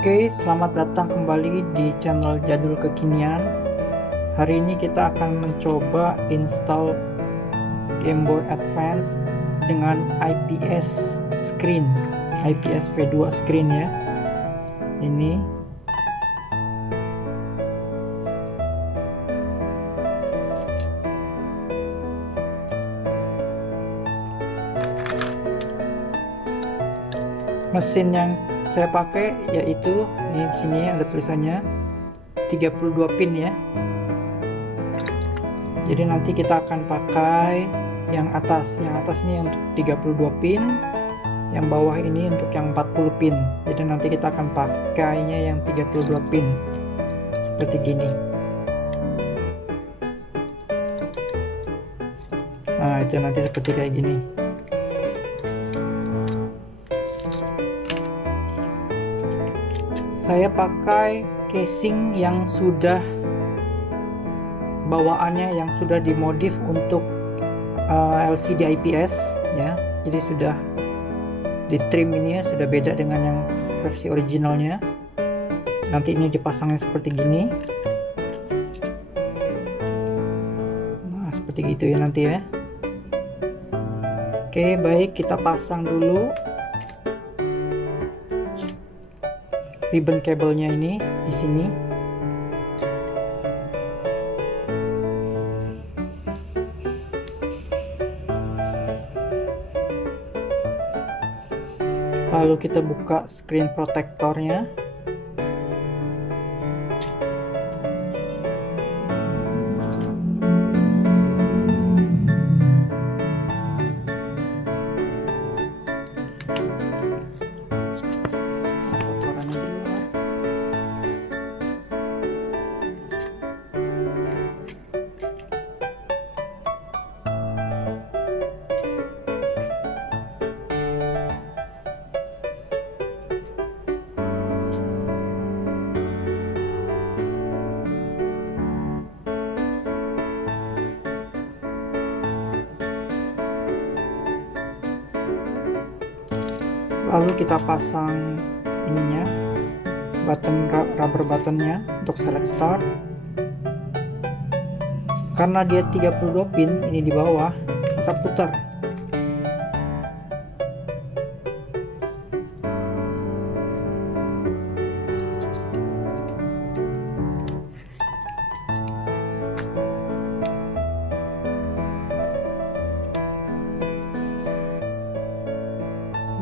Oke, selamat datang kembali di channel Jadul Kekinian. Hari ini kita akan mencoba install Game Boy Advance dengan IPS screen, IPS V2 screen ya. Ini mesin yang saya pakai yaitu di sini ada tulisannya 32 pin ya. Jadi nanti kita akan pakai yang atas. Yang atas ini untuk 32 pin, yang bawah ini untuk yang 40 pin. Jadi nanti kita akan pakainya yang 32 pin seperti gini. Nah, itu nanti seperti kayak gini. Saya pakai casing yang sudah bawaannya yang sudah dimodif untuk LCD IPS ya. Jadi sudah di trim ini ya, sudah beda dengan yang versi originalnya. Nanti ini dipasangnya seperti gini. Nah, seperti gitu ya nanti ya. Oke, baik, kita pasang dulu ribbon kabelnya ini di sini. Lalu kita buka screen protectornya. Lalu kita pasang ininya, rubber buttonnya untuk select start. Karena dia 32 pin ini di bawah, kita putar.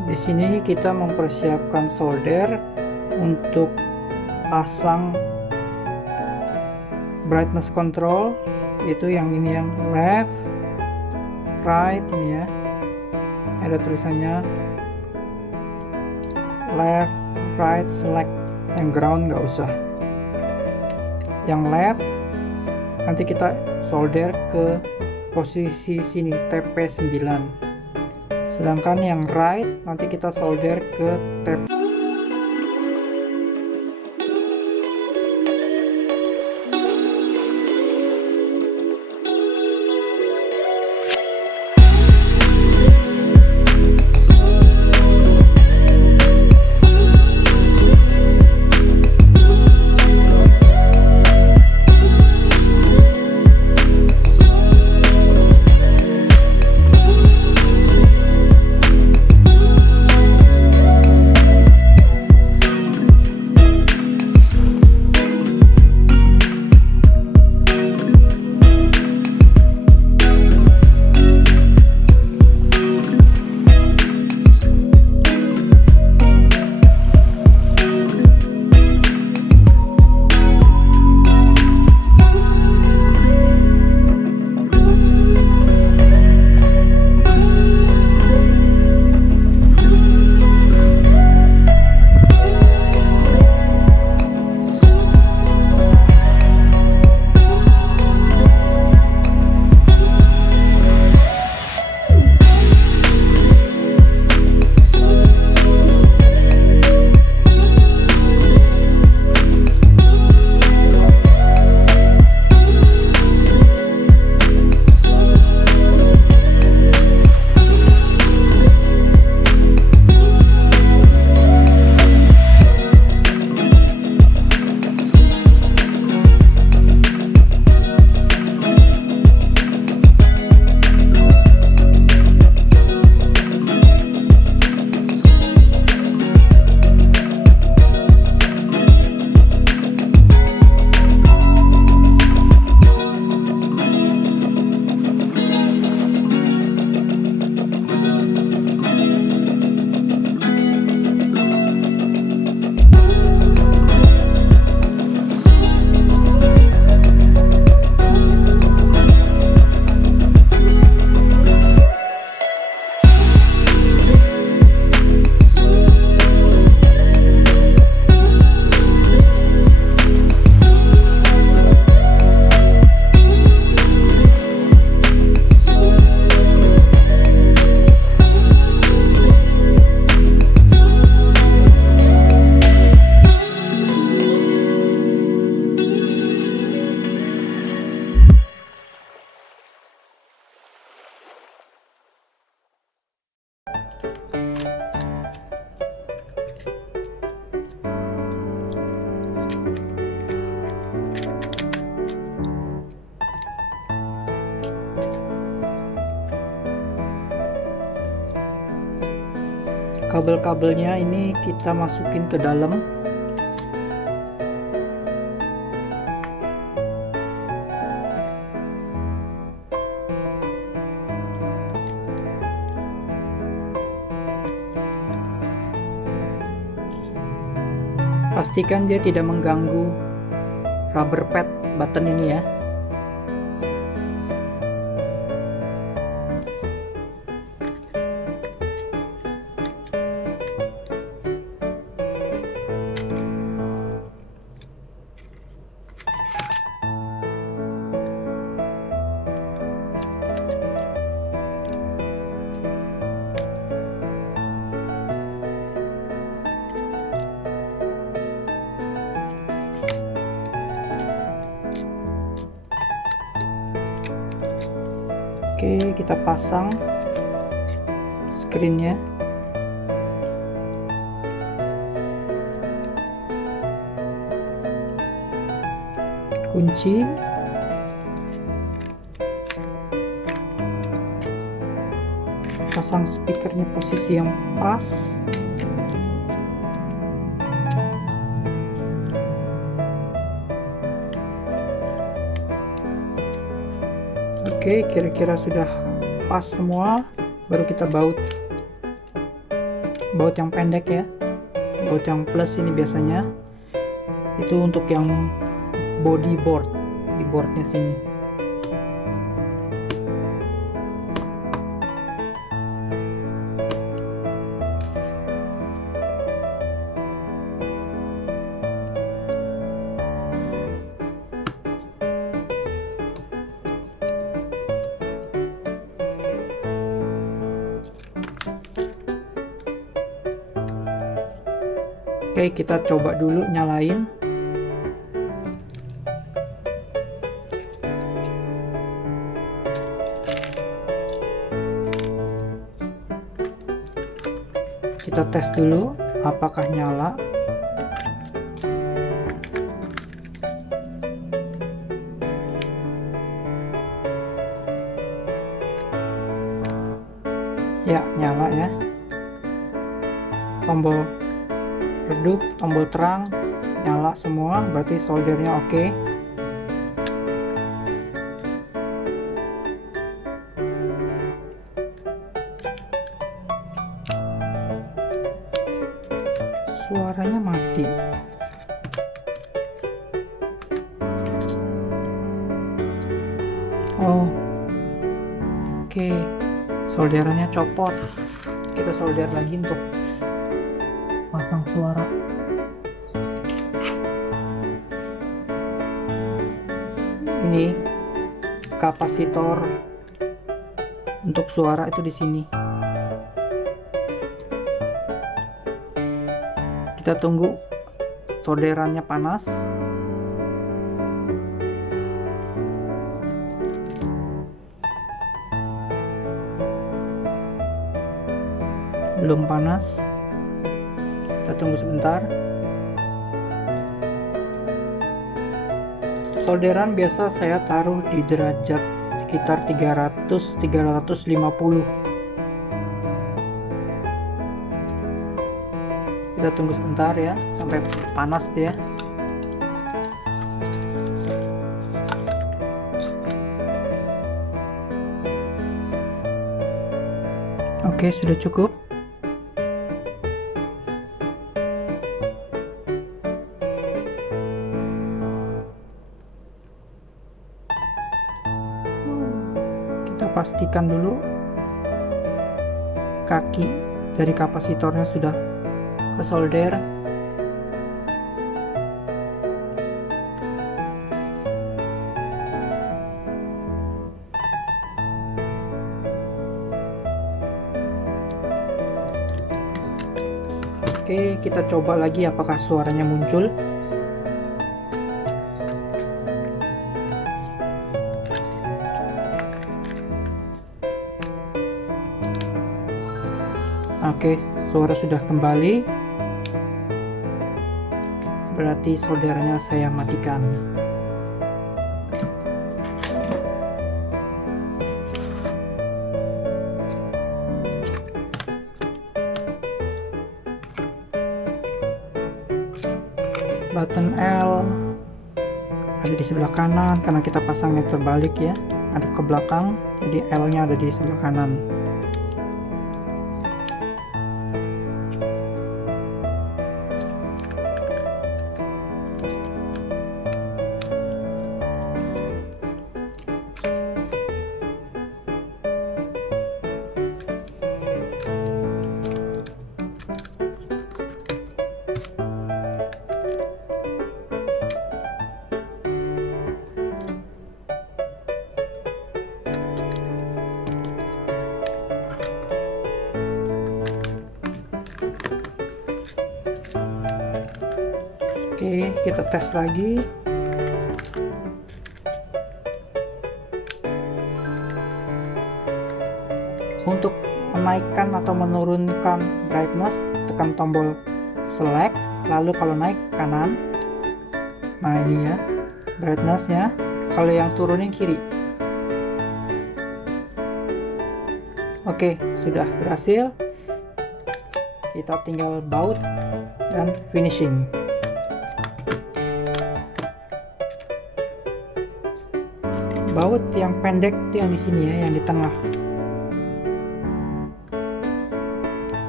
Di sini kita mempersiapkan solder untuk pasang brightness control, itu yang ini, yang left, right ini ya. Ada tulisannya left, right, select. Yang ground nggak usah. Yang left nanti kita solder ke posisi sini TP9. Sedangkan yang right nanti kita solder ke tab. kabel-kabelnya ini kita masukin ke dalam. Pastikan dia tidak mengganggu rubber pad button ini ya. Oke, kita pasang screennya. Kunci. Pasang speakernya posisi yang pas. Oke, kira-kira sudah pas semua, baru kita baut yang pendek ya. Baut yang plus ini biasanya itu untuk yang body board, di boardnya sini. Oke, kita coba dulu nyalain. Kita tes dulu apakah nyala. Ya, nyala ya. Tombol redup, tombol terang nyala semua, berarti soldernya oke. Suaranya mati. Oh, oke. Solderannya copot. Kita solder lagi untuk pasang suara. Ini kapasitor untuk suara itu di sini. Kita tunggu solderannya panas. Belum panas. Kita tunggu sebentar. Solderan biasa saya taruh di derajat sekitar 300-350. Kita tunggu sebentar ya sampai panas dia. Oke, sudah cukup. Kita pastikan dulu kaki dari kapasitornya sudah ke solder. Oke, kita coba lagi apakah suaranya muncul. Oke, suara sudah kembali. Berarti soldernya saya matikan. Button L ada di sebelah kanan karena kita pasangnya terbalik ya, ada ke belakang, jadi L nya ada di sebelah kanan. Oke, kita tes lagi. Untuk menaikkan atau menurunkan brightness, tekan tombol select, lalu kalau naik kanan. Nah ini ya brightnessnya, kalau yang turunin kiri. Oke, sudah berhasil. Kita tinggal baut dan finishing. Baut yang pendek itu yang di sini ya, yang di tengah.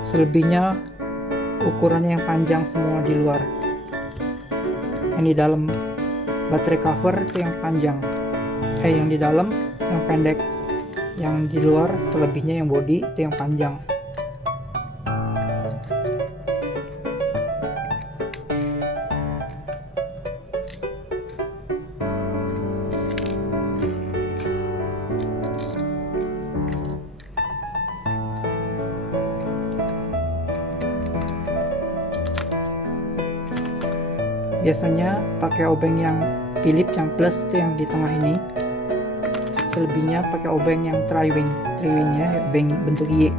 Selebihnya ukurannya yang panjang semua di luar. Yang di dalam baterai cover itu yang panjang. Yang di dalam yang pendek. Yang di luar selebihnya yang body itu yang panjang. Biasanya pakai obeng yang Philips yang plus itu yang di tengah ini. Selebihnya pakai obeng yang tri-wingnya obeng bentuk Y.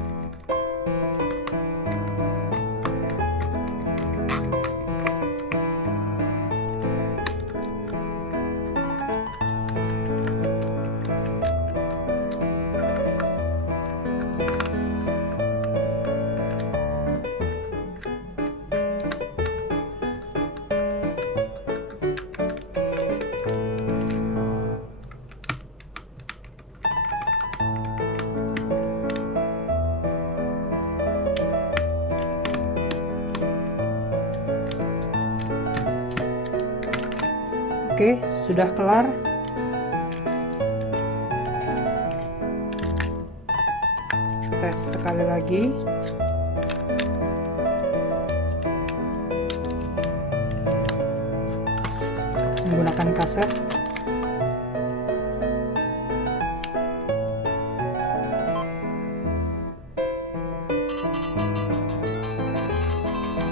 Oke, sudah kelar. Tes sekali lagi. Menggunakan kaset.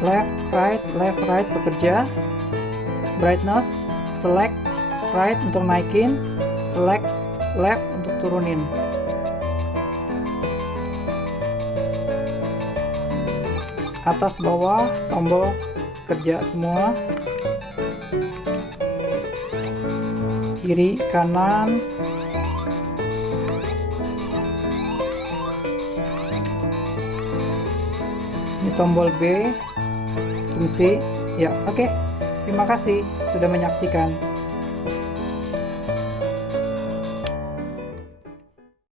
Left, right bekerja. Brightness, select right untuk naikin, select left untuk turunin. Atas bawah tombol kerja semua. Kiri kanan. Ini tombol B fungsi. Ya, oke. Terima kasih sudah menyaksikan.